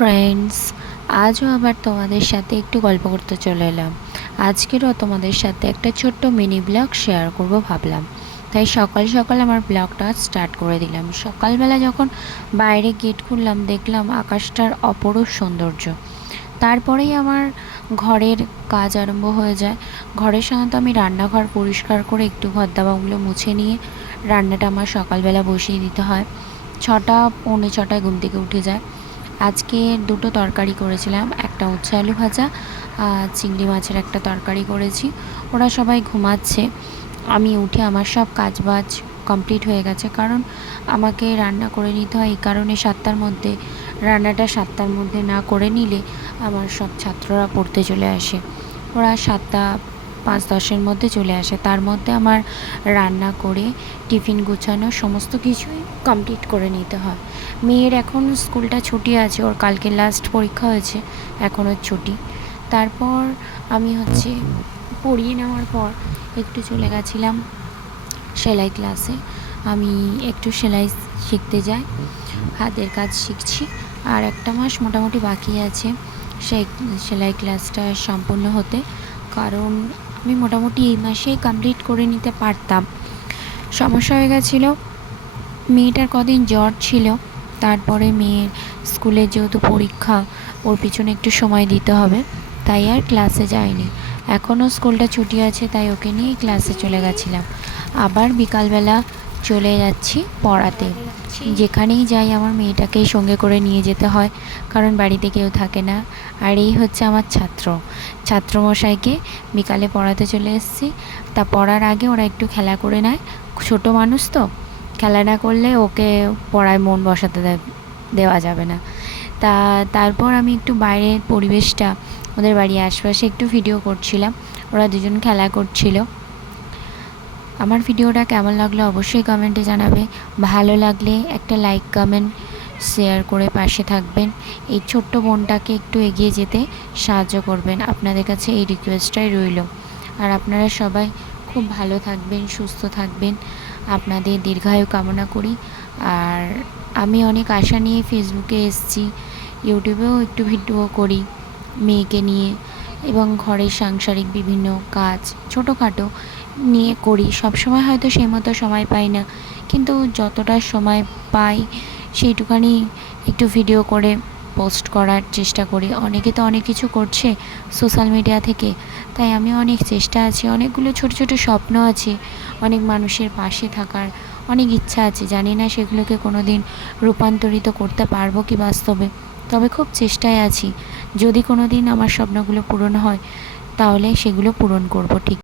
Friends আজও আবার তোমাদের সাথে একটু গল্প করতে চলে এলাম। আজকেরও তোমাদের সাথে একটা ছোট্ট মিনি ব্লগ শেয়ার করব ভাবলাম। তাই সকাল সকাল আমার ব্লগটা স্টার্ট করে দিলাম। সকালবেলা যখন বাইরে গেট খুললাম, দেখলাম আকাশটার অপরূপ সৌন্দর্য। তারপরেই আমার ঘরের কাজ আরম্ভ হয়ে যায়। ঘরের সাধারণত আমি রান্নাঘর পরিষ্কার করে একটু ঘর দাবাগুলো মুছে নিয়ে রান্নাটা আমার সকালবেলা বসিয়ে দিতে হয়। ছটা, পৌনে ছটায় ঘুম থেকে উঠে যায়। আজকে দুটো তরকারি করেছিলাম, একটা উচ্ছে আলু ভাজা চিংড়ি মাছের একটা তরকারি করেছি। ওরা সবাই ঘুমাচ্ছে। আমি উঠে আমার সব কাজবাজ কমপ্লিট হয়ে গেছে, কারণ আমাকে রান্না করে নিতে হয় এই কারণে সাতটার মধ্যে, রান্নাটা সাতটার মধ্যে না করে নিলে আমার সব ছাত্ররা পড়তে চলে আসে। ওরা সাতটা পাঁচ দশের মধ্যে চলে আসে। তার মধ্যে আমার রান্না করে, টিফিন গুছানো, সমস্ত কিছুই কমপ্লিট করে নিতে হয়। মেয়ের এখন স্কুলটা ছুটি আছে, ওর কালকে লাস্ট পরীক্ষা হয়েছে, এখন ওর ছুটি। তারপর আমি হচ্ছে পড়িয়ে নেওয়ার পর একটু চলে গেছিলাম সেলাই ক্লাসে আমি একটু সেলাই শিখতে যাই, হাতের কাজ শিখছি, আর একটা মাস মোটামুটি বাকি আছে সেই সেলাই ক্লাসটা সম্পূর্ণ হতে। কারণ আমি মোটামুটি এই মাসেই কমপ্লিট করে নিতে পারতাম। সমস্যা হয়ে গেছিল, মেয়েটার কদিন জ্বর ছিল তারপরে মেয়ের স্কুলে যেহেতু পরীক্ষা, ওর পিছনে একটু সময় দিতে হবে, তাই আর ক্লাসে যায়নি। এখনও স্কুলটা ছুটি আছে, তাই ওকে নিয়েই ক্লাসে চলে গেছিলাম। আবার বিকালবেলা চলে যাচ্ছি পড়াতে। যেখানেই যাই আমার মেয়েটাকেই সঙ্গে করে নিয়ে যেতে হয়, কারণ বাড়িতে কেউ থাকে না। আর এই হচ্ছে আমার ছাত্র। ছাত্রমশাইকে বিকালে পড়াতে চলে এসেছি। তা পড়ার আগে ওরা একটু খেলা করে নেয়। ছোট মানুষ তো খেলা না করলে ওকে পড়ায় মন বসাতে দেওয়া যাবে না। তা, তারপর আমি একটু বাইরের পরিবেশটা, ওদের বাড়ির আশপাশে একটু ভিডিও করছিলাম। ওরা দুজন খেলা করছিল। আমার ভিডিওটা কেমন লাগল অবশ্যই কমেন্টে জানাবে। ভালো লাগলে একটা লাইক কমেন্ট শেয়ার করে পাশে থাকবেন। এই ছোট্ট বোনটাকে একটু এগিয়ে যেতে সাহায্য করবেন। আপনাদের কাছে এই রিকোয়েস্টটাই রইল। আর আপনারা সবাই খুব ভালো থাকবেন, সুস্থ থাকবেন। আপনাদের দীর্ঘায়ু কামনা করি। আর আমি অনেক আশা নিয়ে ফেসবুকে এসেছি ইউটিউবেও একটু ভিডিও করি মেয়েকে নিয়ে এবং ঘরের সাংসারিক বিভিন্ন কাজ ছোটোখাটো নিয়ে করি। সবসময় হয়তো সেই মতো সময় পাই না, কিন্তু যতটা সময় পাই সেইটুখানি একটু ভিডিও করে পোস্ট করার চেষ্টা করি। অনেকে তো অনেক কিছু করছে সোশ্যাল মিডিয়া থেকে। তাই আমি অনেক চেষ্টা আছে, অনেকগুলো ছোট ছোট স্বপ্ন আছে, অনেক মানুষের পাশে থাকার, অনেক ইচ্ছা আছে। জানি না সেগুলোকে কোনো দিন রূপান্তরিত করতে পারব কি বাস্তবে। তবে খুব চেষ্টায় আছি। যদি কোনো দিন আমার স্বপ্নগুলো পূরণ হয়, তাহলে সেগুলো পূরণ করব, ঠিক